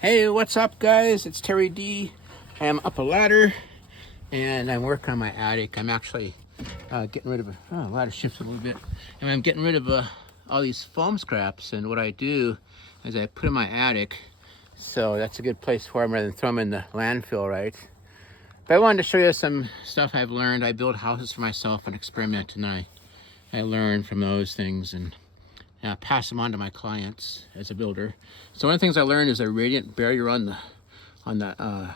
Hey, what's up, guys? It's Terry D. I am up a ladder and I'm working on my attic. I'm actually getting rid of a ladder shifts a little bit, and I'm getting rid of all these foam scraps. And what I do is I put in my attic, so that's a good place for them rather than throw them in the landfill, right? But I wanted to show you some stuff I've learned. I build houses for myself and experiment, and I learn from those things and pass them on to my clients as a builder. So one of the things I learned is a radiant barrier on the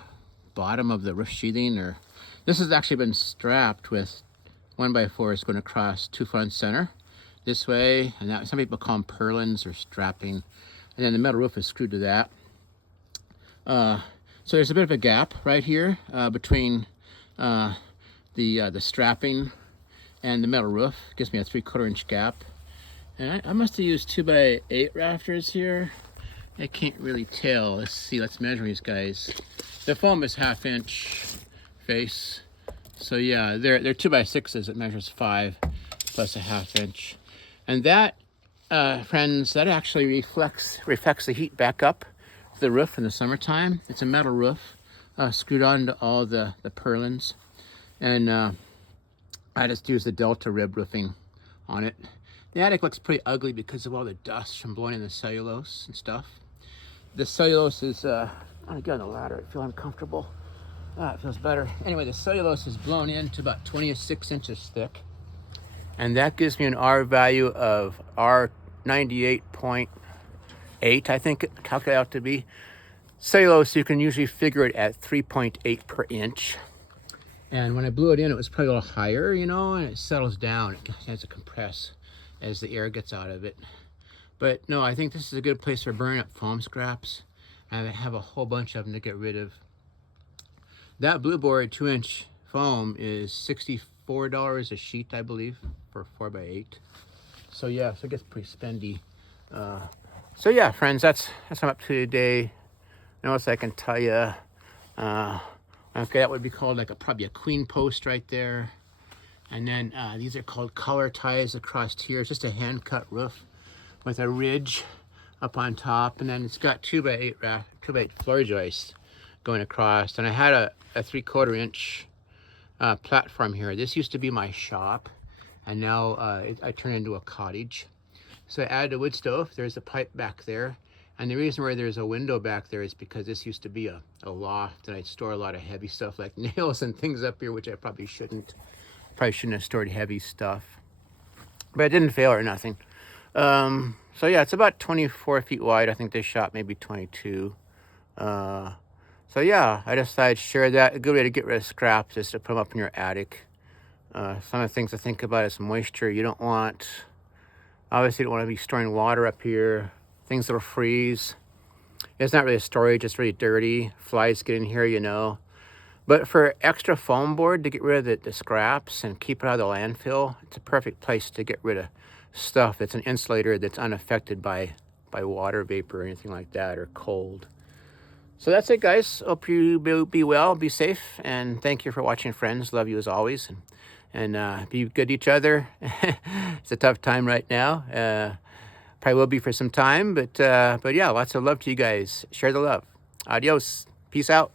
bottom of the roof sheathing. Or this has actually been strapped with 1x4s going across 2 front center this way, and that, some people call them purlins or strapping, and then the metal roof is screwed to that. So there's a bit of a gap right here between the strapping and the metal roof. It gives me a 3/4 inch gap. And I must have used 2x8 rafters here. I can't really tell. Let's see, let's measure these guys. The foam is 1/2 inch face. So yeah, they're 2x6s. It measures 5 plus a 1/2 inch. And that, friends, that actually reflects the heat back up to the roof in the summertime. It's a metal roof screwed onto all the purlins. And I just use the Delta rib roofing on it. The attic looks pretty ugly because of all the dust from blowing in the cellulose and stuff. The cellulose is, I'm gonna get on the ladder, I feel uncomfortable. It feels better. Anyway, the cellulose is blown in to about 26 inches thick. And that gives me an R value of R98.8, I think it calculated out to be. Cellulose, you can usually figure it at 3.8 per inch. And when I blew it in, it was probably a little higher, you know, and it settles down. It tends to compress as the air gets out of it. But no, I think this is a good place for burning up foam scraps. And I have a whole bunch of them to get rid of. That Blue Board 2-inch foam is $64 a sheet, I believe, for 4x8. So yeah, so it gets pretty spendy. So yeah, friends, that's what I'm up to today. What else I can tell you? Okay, that would be called like probably a queen post right there. And then these are called collar ties across here. It's just a hand cut roof with a ridge up on top, and then it's got 2x8 floor joists going across. And I had a 3/4 inch platform here. This used to be my shop, and now I turned it into a cottage. So I added a wood stove. There's a pipe back there. And the reason why there's a window back there is because this used to be a loft, and I'd store a lot of heavy stuff like nails and things up here, which I probably shouldn't. Probably shouldn't have stored heavy stuff. But it didn't fail or nothing. So yeah, it's about 24 feet wide. I think this shop maybe 22. So yeah, I decided to share that. A good way to get rid of scraps is to put them up in your attic. Some of the things to think about is moisture. You don't want, obviously you don't want to be storing water up here. Things that'll freeze. It's not really a storage, it's really dirty. Flies get in here, you know. But for extra foam board to get rid of the scraps and keep it out of the landfill, it's a perfect place to get rid of stuff that's an insulator that's unaffected by water vapor or anything like that, or cold. So that's it, guys. Hope you be well, be safe, and thank you for watching, friends. Love you as always, and be good to each other. It's a tough time right now. Probably will be for some time, but yeah, lots of love to you guys. Share the love. Adios. Peace out.